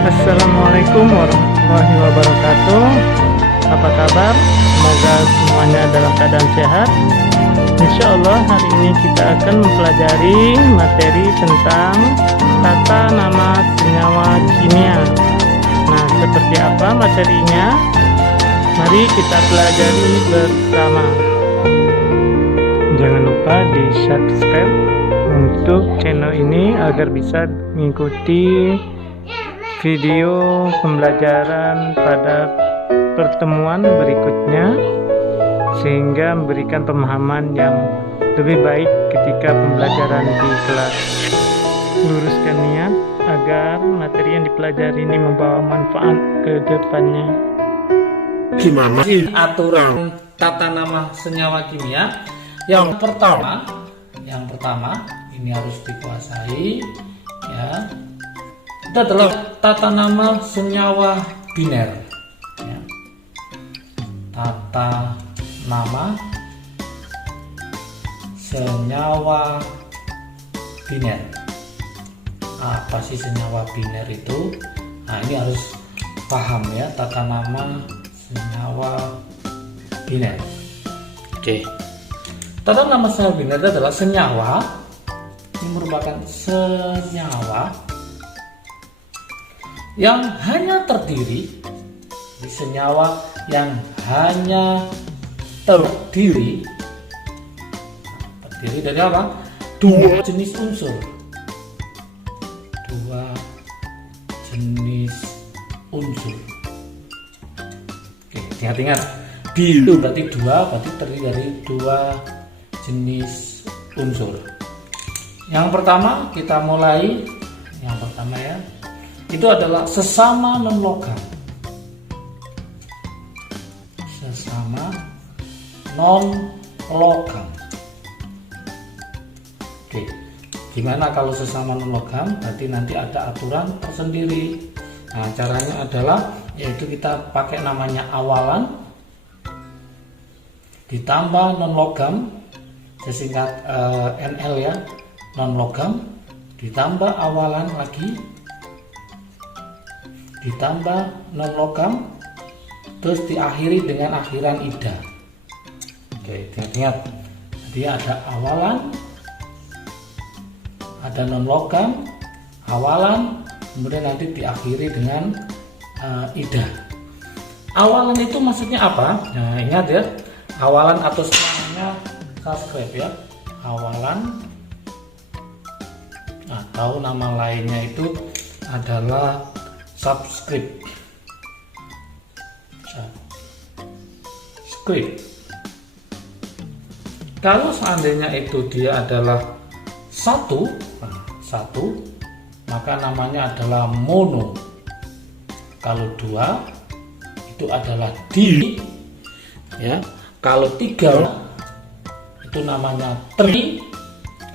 Assalamualaikum warahmatullahi wabarakatuh. Apa kabar? Semoga semuanya dalam keadaan sehat. Insya Allah hari ini kita akan mempelajari materi tentang tata nama senyawa kimia. Nah, seperti apa materinya? Mari kita pelajari bersama. Jangan lupa di subscribe untuk channel ini agar bisa mengikuti video pembelajaran pada pertemuan berikutnya, sehingga memberikan pemahaman yang lebih baik ketika pembelajaran di kelas. Luruskan niat agar materi yang dipelajari ini membawa manfaat ke depannya. Gimana sih aturan tata nama senyawa kimia? Yang pertama ini harus dikuasai, ya. Itu adalah tata nama senyawa biner, ya. Tata nama senyawa biner. Apa sih senyawa biner itu? Nah, ini harus paham, ya, tata nama senyawa biner. Oke. Tata nama senyawa biner adalah senyawa yang merupakan senyawa yang hanya terdiri dari apa? Dua jenis unsur. Oke, ingat. Itu berarti terdiri dari dua jenis unsur. Yang pertama kita mulai. Yang pertama, ya, itu adalah sesama non logam. Sesama non logam. Oke, gimana kalau sesama non logam? Berarti nanti ada aturan tersendiri. Nah, caranya adalah yaitu kita pakai namanya awalan ditambah non logam, sesingkat NL, ya, non logam ditambah awalan lagi ditambah non logam, terus diakhiri dengan akhiran ida. Oke, ingat. Jadi ada awalan, ada non logam, awalan, kemudian nanti diakhiri dengan ida. Awalan itu maksudnya apa? Nah, ingat, ya, awalan atau namanya subscribe, ya. Awalan atau nama lainnya itu adalah subscript. Kalau seandainya itu dia adalah satu, maka namanya adalah mono. Kalau dua itu adalah di, ya. Kalau tiga itu namanya tri.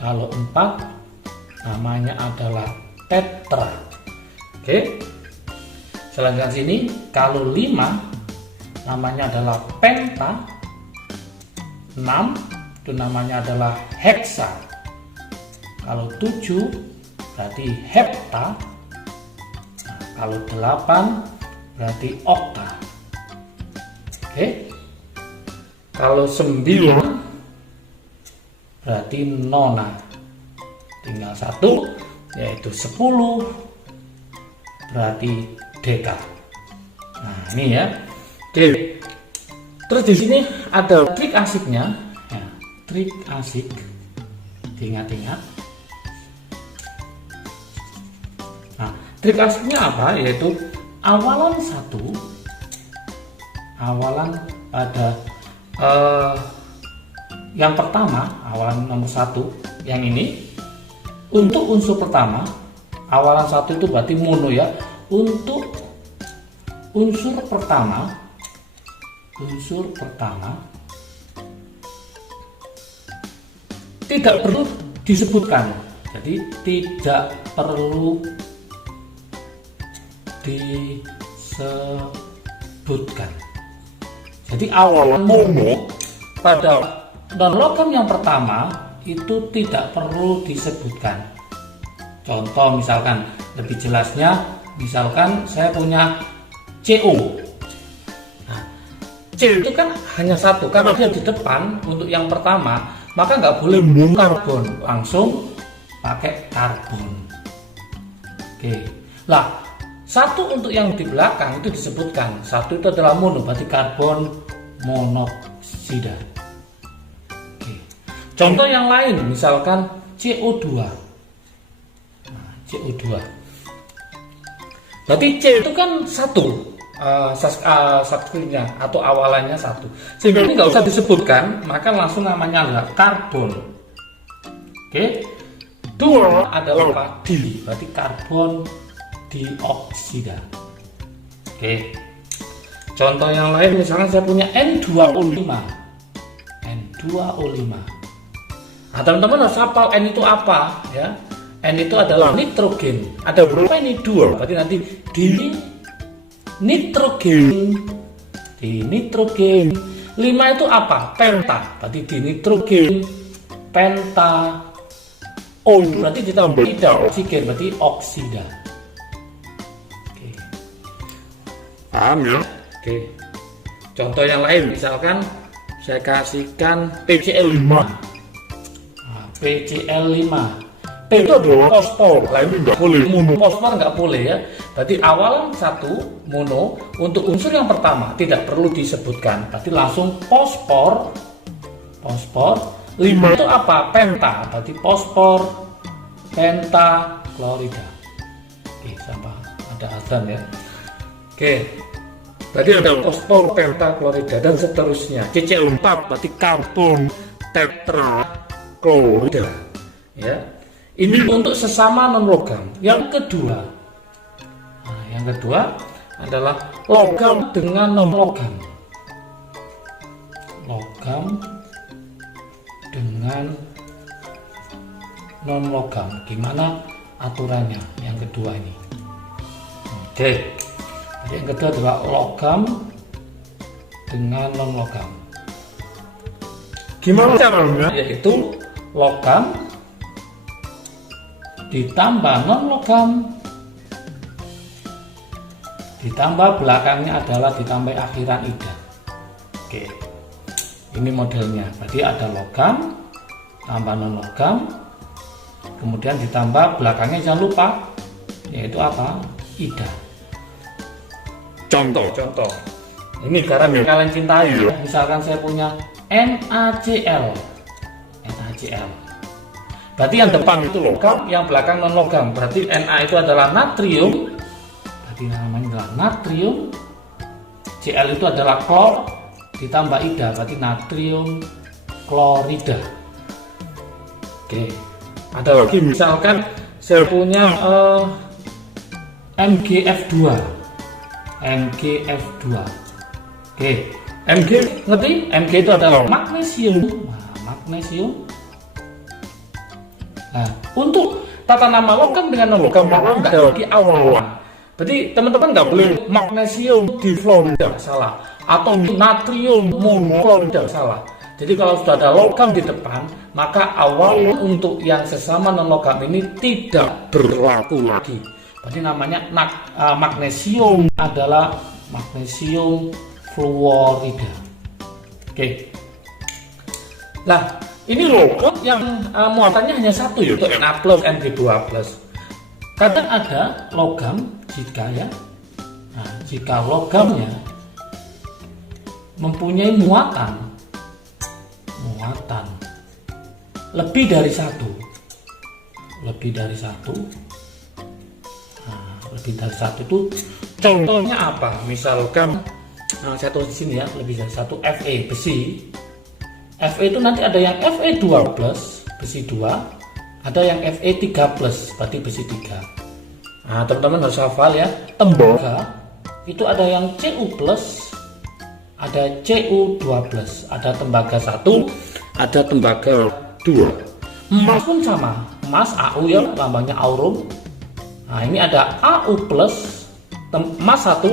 Kalau empat namanya adalah tetra. Oke. Selanjutnya sini, kalau 5 namanya adalah penta, 6 itu namanya adalah heksa, kalau 7 berarti hepta, kalau 8 berarti okta. Oke. Kalau 9 berarti nona, tinggal 1 yaitu 10 berarti deka. Nah, ini, ya. Oke. Terus di sini ada trik asiknya, ya, trik asik. Ingat-ingat. Nah, trik asiknya apa? Yaitu awalan pada yang pertama, awalan nomor 1 yang ini, untuk unsur pertama, awalan 1 itu berarti mono, ya. Untuk unsur pertama tidak perlu disebutkan. Jadi tidak perlu disebutkan. Jadi awalan mono pada non logam yang pertama itu tidak perlu disebutkan. Contoh misalkan lebih jelasnya misalkan saya punya CO. Nah, C itu kan hanya satu, karena dia di depan untuk yang pertama, maka nggak boleh karbon, langsung pakai karbon. Oke, lah satu untuk yang di belakang itu disebutkan, satu itu adalah mono, berarti karbon monoksida. Oke. Contoh yang lain, misalkan CO2. Nah, CO2. Berarti C itu kan satu, saksinya atau awalannya satu. Sehingga ini nggak usah disebutkan, maka langsung namanya adalah karbon. Oke. Dua adalah apa? D, berarti karbon dioksida. Oke. Contoh yang lain, misalkan saya punya N2O5. N2O5. Nah, teman-teman harus hafal N itu apa, ya? N itu adalah nitrogen. Ada berapa ini? Dua. Berarti nanti di nitrogen. Di nitrogen. 5 itu apa? Penta. Berarti di nitrogen. Penta. O berarti ditambah tidak oksigen, berarti oksida. Oke. Paham ya? Oke. Contoh yang lain, misalkan saya kasihkan PCl5. Nah, PCl5. P itu adalah fosfor, lain nggak boleh, mono fosfor nggak boleh ya. Berarti awalan satu mono, untuk unsur yang pertama tidak perlu disebutkan, berarti langsung fosfor. 5 itu apa? Penta, berarti fosfor penta klorida. Oke, sama ada azan ya. Oke, berarti ada fosfor penta klorida dan seterusnya. CCl4 berarti karbon tetra klorida ya. Ini untuk sesama non-logam. Yang kedua, adalah logam dengan non-logam. Logam dengan non-logam. Gimana aturannya? Yang kedua ini. Oke. Jadi yang kedua adalah logam dengan non-logam. Gimana caranya? Yaitu logam ditambah non-logam, ditambah belakangnya adalah ditambah akhiran ida. Oke, ini modelnya. Berarti ada logam tambah non-logam, kemudian ditambah belakangnya jangan lupa, yaitu apa? Ida. Contoh ini karena kalian cintai ya. Misalkan saya punya NaCl. Berarti yang depan itu logam, yang belakang non logam. Berarti Na itu adalah natrium. Berarti namanya adalah natrium. Cl itu adalah klor ditambah ida, berarti natrium klorida. Oke. Ada lagi misalkan saya punya MgF2. Oke. Mg ngerti? Mg itu adalah magnesium. Nah, magnesium. Nah, untuk tata nama logam dengan non-logam nggak ada lagi awalan. Berarti teman-teman nggak boleh magnesium difluorida, salah. Atau natrium monofluorida, salah. Jadi kalau sudah ada logam di depan, maka awalan untuk yang sesama non-logam ini tidak berlaku lagi. Berarti namanya magnesium adalah magnesium fluorida. Oke. Nah, ini logam yang muatannya hanya satu, yaitu Na plus Mg2+. Kadang ada logam jika jika logamnya mempunyai muatan lebih dari satu. Lebih dari satu itu contohnya apa? Misalkan saya tulis di sini ya, lebih dari satu Fe besi. Fe itu nanti ada yang Fe2+, besi 2, ada yang Fe3+, berarti besi 3. Nah, teman-teman harus hafal ya, tembaga itu ada yang Cu+, ada Cu2+, ada tembaga 1, ada tembaga 2. Emas pun sama, emas Au ya, lambangnya aurum. Nah, ini ada Au+, emas 1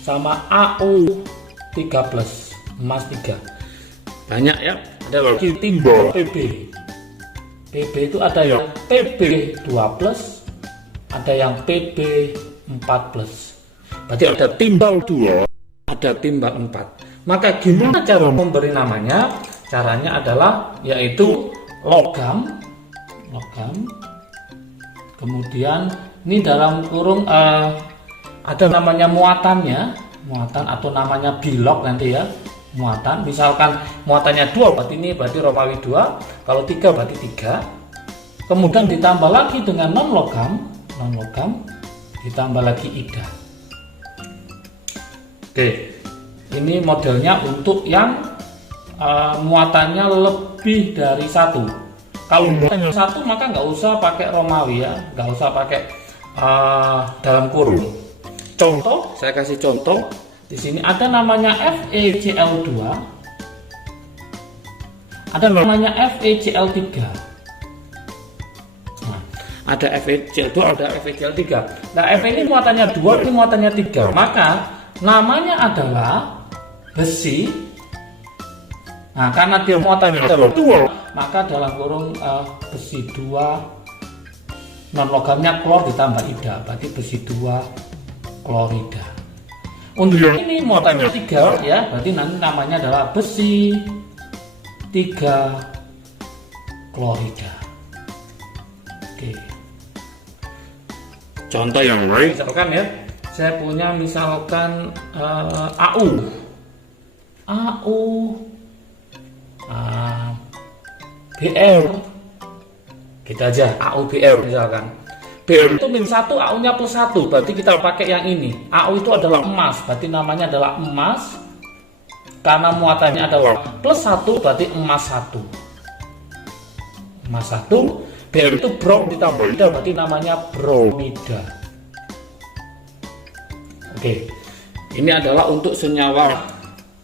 sama Au3+, emas 3. Banyak ya, ada lagi timbal Pb itu ada yang Pb2+, ada yang Pb 4 plus. Berarti ada timbal 2, ada timbal 4. Maka gimana cara memberi namanya? Caranya adalah yaitu logam. Kemudian ini dalam kurung ada namanya muatan atau namanya bilog nanti ya. Muatan, misalkan muatannya 2 berarti ini berarti Romawi 2, kalau 3 berarti 3. Kemudian ditambah lagi dengan non logam ditambah lagi ida. Oke, ini modelnya untuk yang muatannya lebih dari 1. Kalau muatannya 1 maka nggak usah pakai Romawi ya, nggak usah pakai dalam kurung. Contoh, saya kasih contoh. Di sini ada namanya FeCl2, ada namanya FeCl3. Nah, ada FeCl2, ada FeCl3. Nah, Fe ini muatannya 2, ini muatannya 3. Maka namanya adalah besi. Nah, karena dia muatannya adalah 2, maka dalam kurung besi 2, non logamnya klor ditambah ida, berarti besi 2 klorida. Untuk ini muatannya 3 ya, berarti nanti namanya adalah besi 3 klorida. Oke. Contoh yang lain misalkan ya, saya punya misalkan BR. Kita aja AuBr misalkan. BR itu -1, AU-nya +1, berarti kita pakai yang ini. AU itu adalah emas, berarti namanya adalah emas. Karena muatannya adalah +1, berarti emas 1. Emas 1, BR itu brom ditambah ida, berarti namanya bromida. Oke, ini adalah untuk senyawa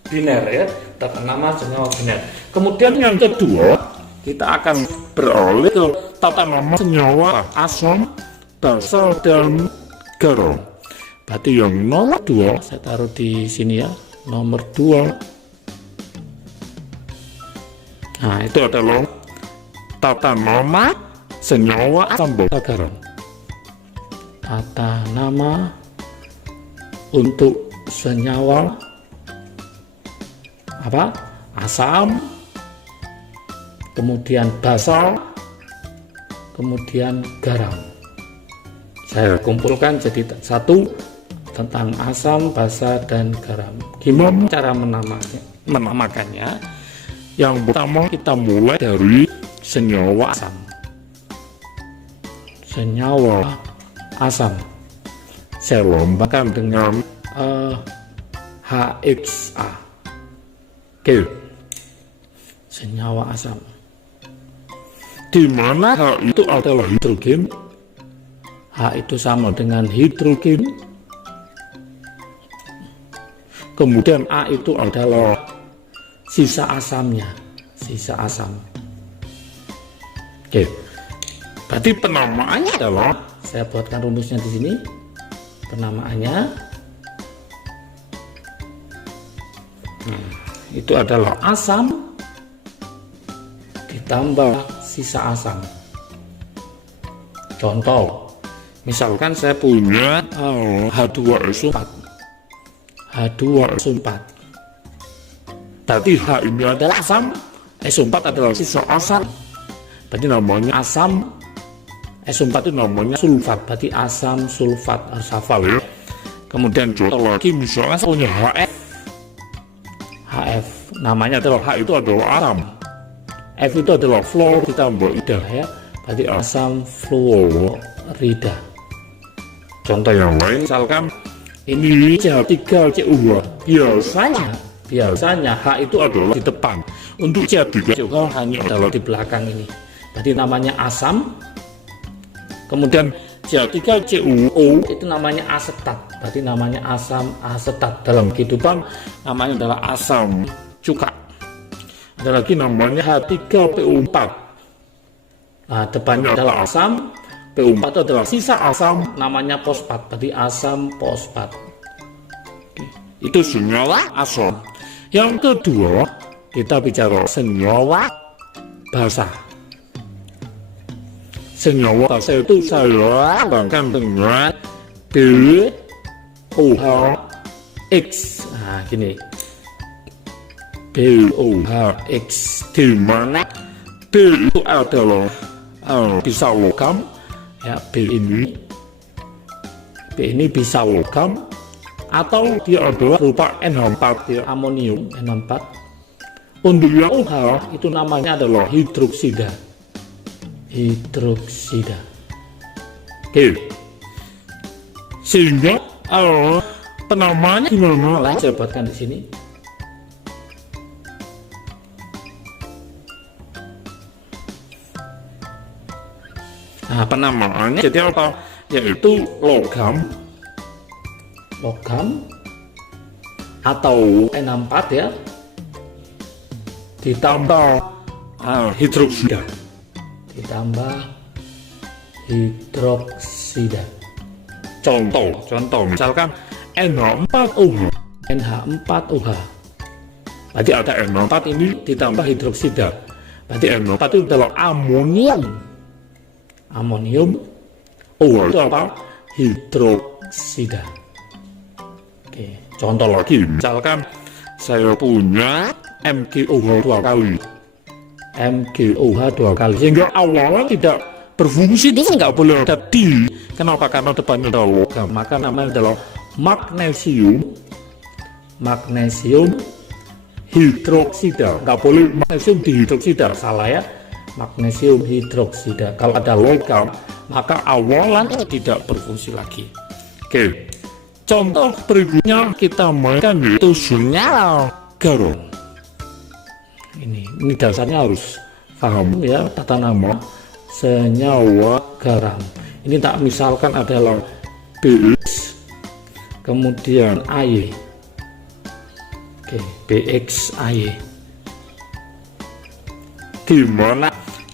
biner ya, tata nama senyawa biner. Kemudian yang kedua, kita akan beralih ke tata nama senyawa asam, basa, dan garam. Berarti yang nomor 2 saya taruh di sini ya, nomor 2. Nah, itu adalah tata nama senyawa asam, basa, garam. Tata nama untuk senyawa apa? Asam, kemudian basa, kemudian garam. Saya kumpulkan jadi satu tentang asam, basa, dan garam. Gimana cara menamakannya? Yang pertama kita mulai dari senyawa asam. Senyawa asam saya lombakan dengan HXA. Oke, senyawa asam, di mana H itu adalah hidrogen. H itu sama dengan hidrogen. Kemudian A itu adalah sisa asamnya, sisa asam. Oke, berarti penamaannya adalah, saya buatkan rumusnya di sini. Penamaannya itu adalah asam ditambah sisa asam. Contoh, misalkan saya punya H2SO4. H2SO4. Berarti H ini adalah asam, SO4 adalah sisa asam. Berarti namanya asam. SO4 itu namanya sulfat. Berarti asam sulfat, harus hafal ya. Kemudian contoh lagi, misalnya saya punya HF. Namanya adalah H itu adalah aram. F itu adalah fluor ditambah ida ya. Berarti asam fluorida. Contoh yang lain, misalkan ini CH3CU2. Biasanya H itu adalah di depan. Untuk CH3 juga hanya adalah di belakang ini. Berarti namanya asam. Kemudian CH3CuO itu namanya asetat. Berarti namanya asam asetat. Dalam kehidupan namanya adalah asam cuka. Ada lagi namanya H3PO4. Nah, depannya adalah asam. PO4 itu adalah sisa asam, namanya fosfat. Berarti asam fosfat. Itu senyawa asam. Yang kedua, kita bicara senyawa basa. Senyawa basa itu saya lambangkan dengan B O H X. Nah gini, B O H X, di mana B itu adalah bisa logam ya, B ini bisa logam, atau dia adalah berupa NH4 ya, amonium NH4. Untuk yang OH itu namanya adalah hidroksida. Oke, sehingga penamaannya gimana? Saya buatkan di sini. Nah, penamaannya jadi apa? Yaitu logam atau N64 ya, ditambah hidroksida, contoh misalkan NH4OH, berarti ada N4 ini ditambah hidroksida, berarti N4 itu adalah amonium, OH itu apa? Hidroksida. Oke, contoh lagi, misalkan saya punya MgOH dua kali, sehingga awalnya tidak berfungsi, itu nggak boleh ada di. Kenapa? Karena depannya ada logam, maka namanya adalah magnesium hidroksida. Nggak boleh magnesium dihidroksida, salah ya, magnesium hidroksida. Kalau ada logam, maka awalan tidak berfungsi lagi. Oke, contoh berikutnya kita mainkan yaitu senyawa garam. Ini dasarnya harus paham ya, tata nama senyawa garam. Ini tak misalkan adalah BX, kemudian AY. Oke, BX AY. Di mana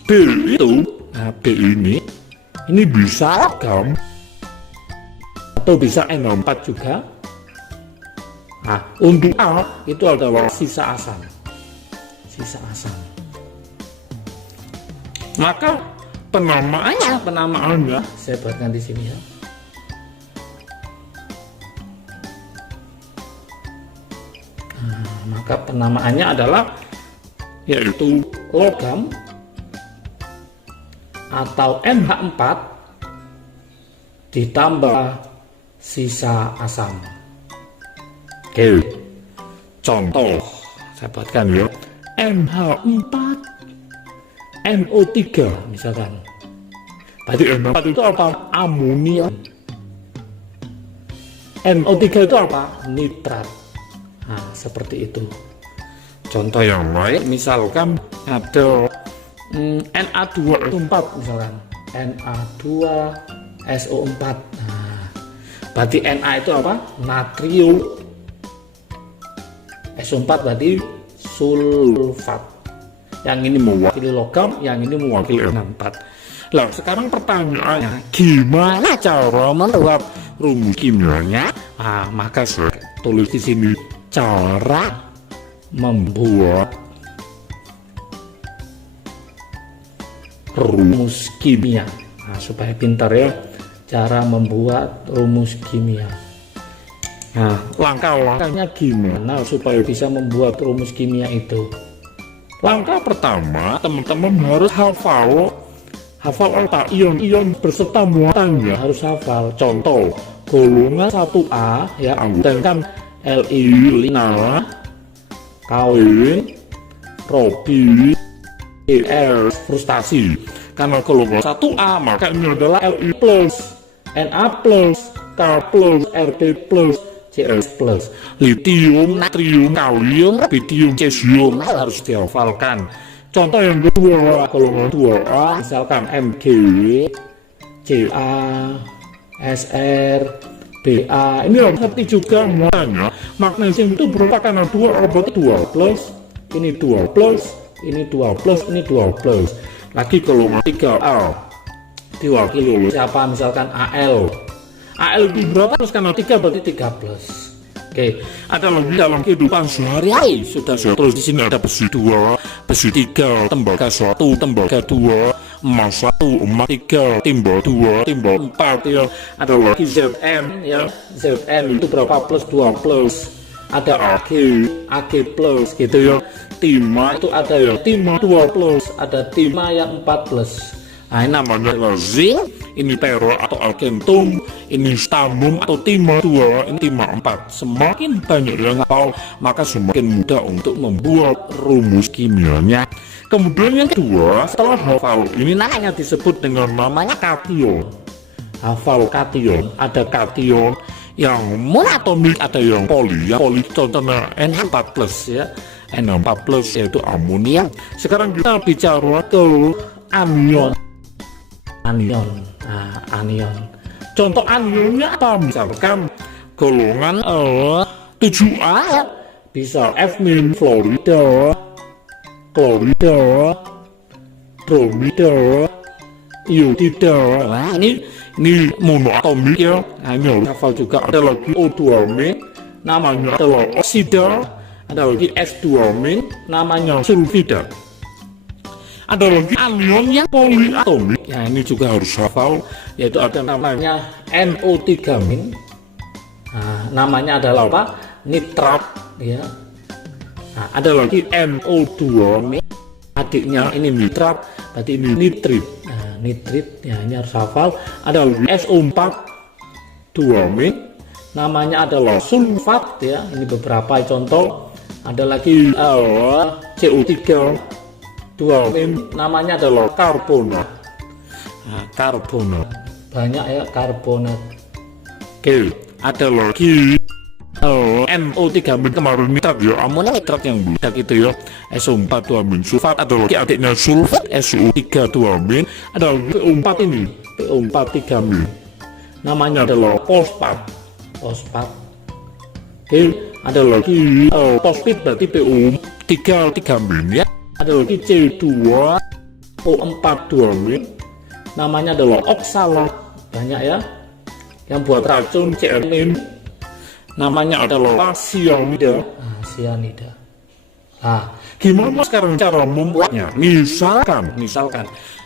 B itu, nah B ini bisa logam atau bisa N4 juga. Nah, untuk A itu adalah sisa asam. Maka penamaannya saya buatkan di sini ya. Maka penamaannya adalah yaitu logam atau NH4 ditambah sisa asam. Oke, contoh saya buatkan ya, NH4 NO3 misalkan. Berarti NH4 itu apa? Amonium. NO3 itu apa? Nitrat. Nah, seperti itu. Contoh yang lain misalkan ada Na2SO4 misalkan, Na2SO4. Nah, berarti Na itu apa? Natrium. SO4 berarti sulfat. Yang ini mewakili logam, yang ini mewakili N4. Lah, sekarang pertanyaannya, gimana cara membuat rumus kimianya? Nah, maka saya tulis di sini cara membuat rumus kimia. Nah, supaya pintar ya, cara membuat rumus kimia. Nah, langkah-langkahnya gimana supaya bisa membuat rumus kimia itu? Langkah pertama, teman-teman harus hafal apa? Ion-ion berserta muatannya harus hafal. Contoh, golongan 1A ya, sedangkan Li kawin, Robi, frustasi. Karena golongan 1A maka ini adalah Li plus, Na plus, K plus, Rb plus, Cs plus. Litium, natrium, kalium, barium, cesium harus dihafalkan. Contoh yang kedua, golongan 2A misalkan Mg, Ca, Sr, Ba. Ini harus ngerti juga muatannya. Magnesium itu merupakan 2 plus, ini 2 plus, ini 2 plus, ini 2 plus. Lagi golongan 3A diwakili oleh siapa? Misalkan Al itu berapa? Plus karena 3 berarti 3 plus. Oke, ada lagi dalam kehidupan sehari-hari sudah saya tulis di sini, ada besi 2, besi 3, tembaga 1, tembaga 2, emas 1, emas 3, timbal 2, timbal 4 ya. Ada lagi ZN ya, ZN itu berapa plus 2 plus, ada AG plus gitu ya. Timah itu ada ya, timah 2 plus, ada timah yang 4 plus. Nah ini namanya zinc, ini perak atau argentum, ini stambum atau timah 2, ini timah 4. Semakin banyak yang hafal, maka semakin mudah untuk membuat rumus kimianya. Kemudian yang kedua, setelah hafal ini namanya disebut dengan namanya kation. Hafal kation, ada kation yang monoatomik, ada yang poli. Yang poli contohnya N4 plus ya, N4 plus yaitu amonium. Sekarang kita bicara ke anion. Anion. Contoh anionnya apa? Misalkan golongan 7A ya. Bisa F- fluorida, klorida, bromida, iodida. Nah ini monoatomik ya. Nah ini harus hafal juga. Ada lagi O2-min, namanya adalah oksida. Ada lagi S2-min, namanya sulfida. Ada lagi anion yang poliatomik, ya ini juga harus hafal, yaitu ada namanya NO3-min. Nah, namanya adalah apa? Nitrat ya. Nah, ada lagi NO2-min, adiknya ini nitrat, berarti ini nitrit. Nah, nitrit ya ini harus hafal. Ada lagi SO4 2-min, namanya adalah sulfat ya. Ini beberapa contoh. Ada lagi CO3 2-min, namanya adalah karbonat. Nah, karbonat banyak ya, karbonat. Oke, ada lagi NO3-min kemarin nitrat ya, amonia nitrat yang budak itu ya, SO4 2-min sulfat. Ada lagi adiknya sulfat SO3 2-min, ada lagi PO4 ini, PO4 3-min, namanya adalah fosfat. Oke, ada lagi fosfit berarti PO3 3-min ya. Ada lagi C2O4 2-min, namanya adalah oksalat. Banyak ya. Yang buat racun CN-min, namanya adalah cyanida. Cyanida. Nah, gimana sekarang cara membuatnya? Misalkan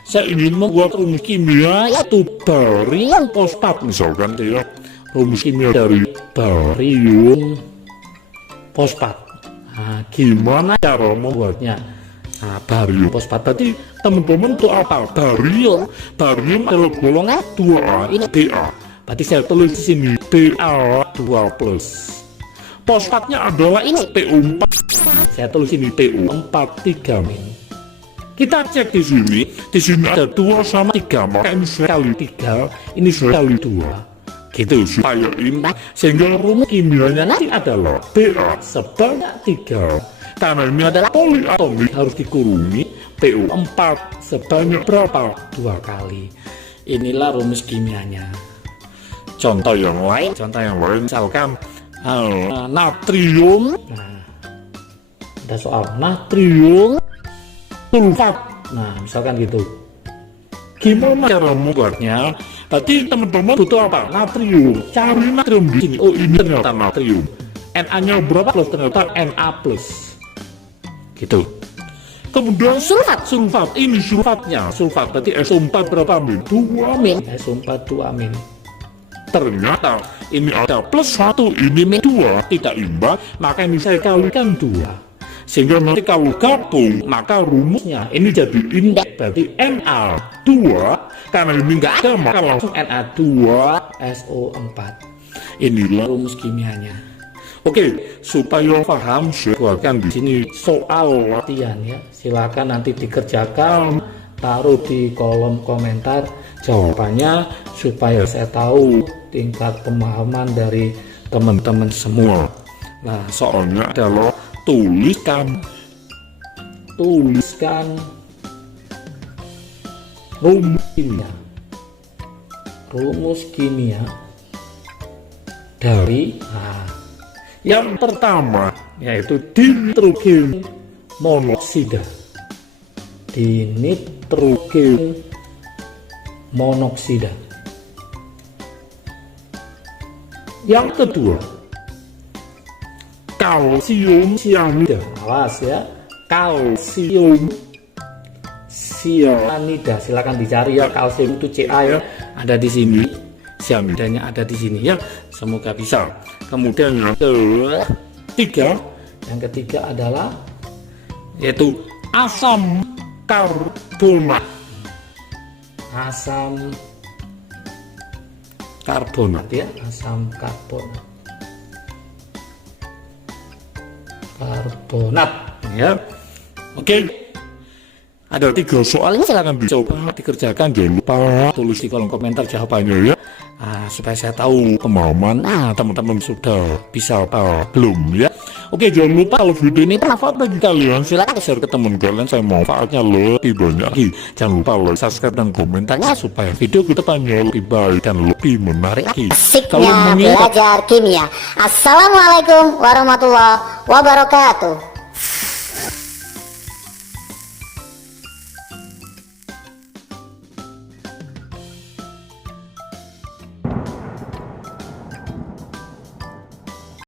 saya ingin membuat rumus kimia yaitu barium fosfat, misalkan ya. Rumus kimia dari barium fosfat. Nah, gimana cara membuatnya? Nah, barium fosfat tadi teman-teman itu apa? Barium adalah golongan 2A, ini Ba. Berarti saya tulis di sini Ba2 plus. Fosfatnya adalah ini PO4. Saya tulis ini PO4 3-min. Kita cek di sini ada 2 sama 3, maka ini sekali 3, ini sekali 2. Gitu supaya imbang, sehingga rumus kimianya nanti adalah Ba sebanyak 3. Karena ini adalah poliatomik, harus dikurungi PO4 sebanyak berapa? 2 kali. Inilah rumus kimianya. Contoh yang lain misalkan natrium. Nah, ada soal natrium sulfat. Nah, misalkan gitu. Gimana cara membuatnya? Tadi teman-teman butuh apa? Natrium. Cari natrium di sini. Oh, ini ternyata natrium. Na-nya berapa plus? Ternyata Na plus. Gitu. Kemudian sulfat ini sulfatnya, sulfat berarti SO4 berapa min? 2-min. SO4 2-min. Ternyata ini ada plus 1, ini min 2, tidak imbang, maka ini saya kalikan 2. Sehingga nanti kalau gabung, maka rumusnya ini jadi imbang, berarti Na2, karena ini enggak ada, maka langsung Na2 SO4. Inilah rumus kimianya. Oke, supaya paham, saya buatkan di sini soal latihan ya. Silakan nanti dikerjakan, taruh di kolom komentar jawabannya supaya saya tahu tingkat pemahaman dari teman-teman semua. Nah, soalnya adalah tuliskan rumus kimia dari yang pertama yaitu dinitrogen monoksida. Yang kedua, kalsium cyanida. Awas ya, kalsium Cyanida, silakan dicari ya. Kalsium itu Ca ya, ada di sini. Cyanidanya ada di sini ya. Semoga bisa. Kemudian yang ketiga adalah yaitu asam karbonat. Asam karbonat ya, asam karbonat ya. Oke, ada 3 soal, silahkan dicoba dikerjakan. Jangan lupa tulis di kolom komentar jawabannya ya, supaya saya tahu pemahaman teman-teman sudah bisa atau belum ya. Oke, jangan lupa kalau video ini bermanfaat bagi kalian, silahkan share ke teman kalian. Saya manfaatnya lebih banyak lagi. Jangan lupa like, subscribe, dan komentarnya supaya video ke depannya lebih baik dan lebih menarik lagi. Asiknya belajar kimia. Assalamualaikum warahmatullahi wabarakatuh.